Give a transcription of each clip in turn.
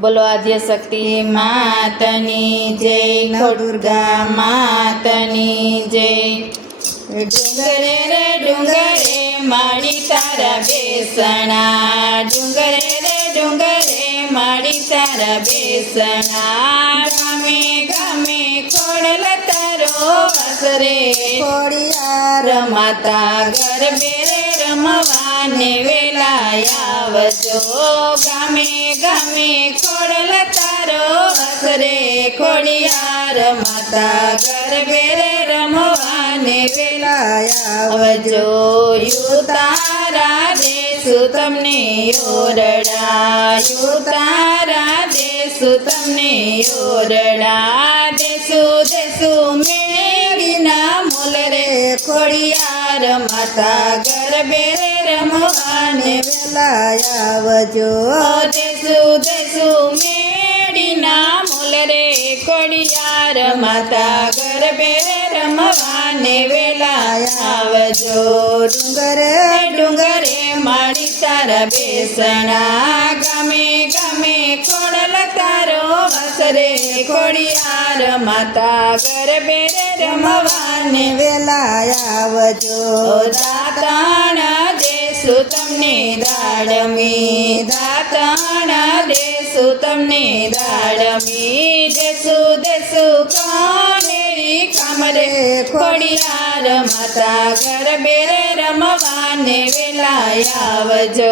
બોલો આદ્ય શક્તિ માતની જય દુર્ગા માતની જય. ડુંગરે રે ડુંગરે માડી તારા બેસણા. ડુંગરે રે ડુંગરે માડી તારા બેસણા. ગમે ગમે ખોડલ તારો અસરે ખોડિયાર રમાતા ગરબે રે રમવાને વેલા આવજો ગામે ગામે ખોડલ તારો હસરે ખોડિયાર માતા ગરબે રે રમવાને વેલા આવજો યુ તારા દેશું તમને ઓરડા યુ તારા દેશું તમને ઓરડા દેશું દેશું મેળીના મોલ રે ખોડિયાર માતા ગરબે રમવાને વેલા આવજો. દેસુ દેશું મેળીના મોલ રે ખોડિયાર માતા ગરબે રમવાને વેલા આવજો. ડુંગરે ડુંગરે માડી તારા બેસણા ગમે ગમે ખોડલ તારો વસરે ખોડિયાર માતા ગરબે રમવાને વેલા આવજો. દાતાણા દેશું તમને દાડમી. દાતાણા દેસુ તમને દાડમી. દેસુ દેશું કામેરી કામરે ખોડિયાર માતા ઘર રે રમવાને વેલા આવજો.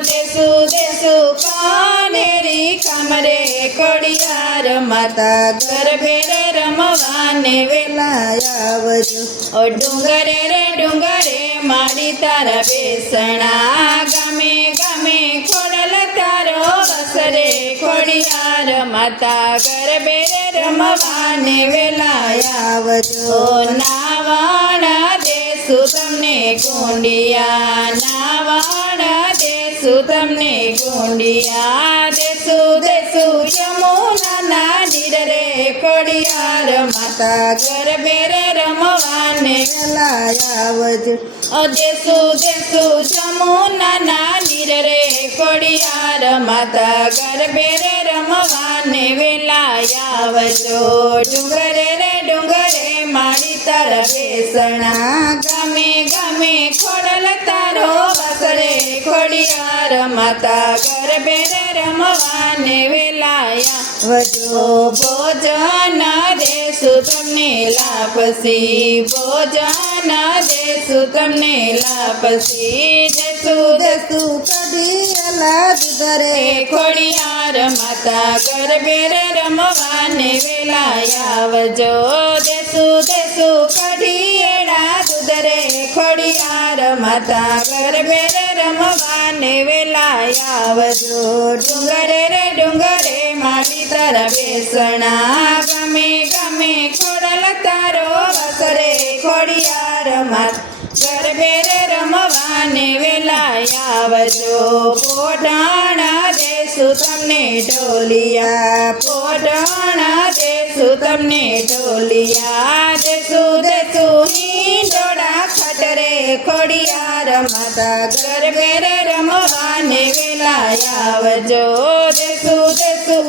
દેસુ દેસુ કાનેરી કમરે ખોડિયાર માતા ઘર રે રમવાને વેલા આવજો. ઓ ડુંગરે રે, ડુંગરે મારી તારા બેસણા ગમે ગમે ખોડલ તારો વસરે ખોડિયાર માતા ગરબે રમવાને વેલા આવજો. ઓ નાવાણા દેસુ તમને ગુંડિયા, નાવાણા દેસુ તમને ગુંડિયા ખોડિયાર માતા ગરબે રે રમવાને લાયાવજ અદેસુ દેસુ જમુના નાની રે ખોડિયાર માતા ગરબે રે રમવાને વેલાયાવજો ડુંગરે રે ડુંગરે માડી તારા બેસણા. ગમે ગામે ખોડિયાર માતા ગરબે રે રમવાને વેલા વજો ભોજન દેશું તમને લાપસી ભોજન દેશું તમને લાપસી દેશું દેશું દેશું કદી અલાદ કરે એ ખોડિયાર માતા ગરબે રે રમવાને વેલા આવજો દેશું દેશું કઢી એડા દૂધ રે ખોડિયાર માતા ગરબે રમવાને વેલા આવજો. ડુંગરે રે, ડુંગરે મારી તારા બેસણા. ગમે ગમે ખોડલ તારો વસરે ખોડિયાર માત ગરબે રે રમવાને વેલા આવજો. પોટાણા દેશું તમને ઢોલિયા. પોટાણા દેશું તમને ઢોલિયા. દેશું દેશું હિંડોડા ખટરે ખોડિયાર માતા ગરબે રે રમવાને વેલા આવજો દેશું દેશું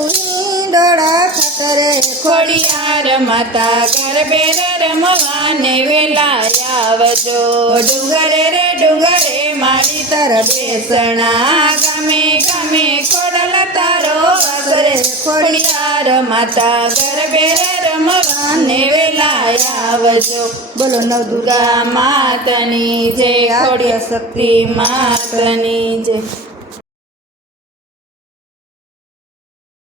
ડોળા ખતરે ખોડિયાર માતા ગરબે રે રમવાને વેલા આવજો ડુંગરે રે ડુંગરે મારી તર બેસણા ગામે ગામે ખોડલ તારો વાસરે ખોડિયાર માતા ગરબે રમવાને વેલા આવજો બોલો નવ દુર્ગા દુર્ગા માતની જય ખોડિયા શક્તિ માતની જય.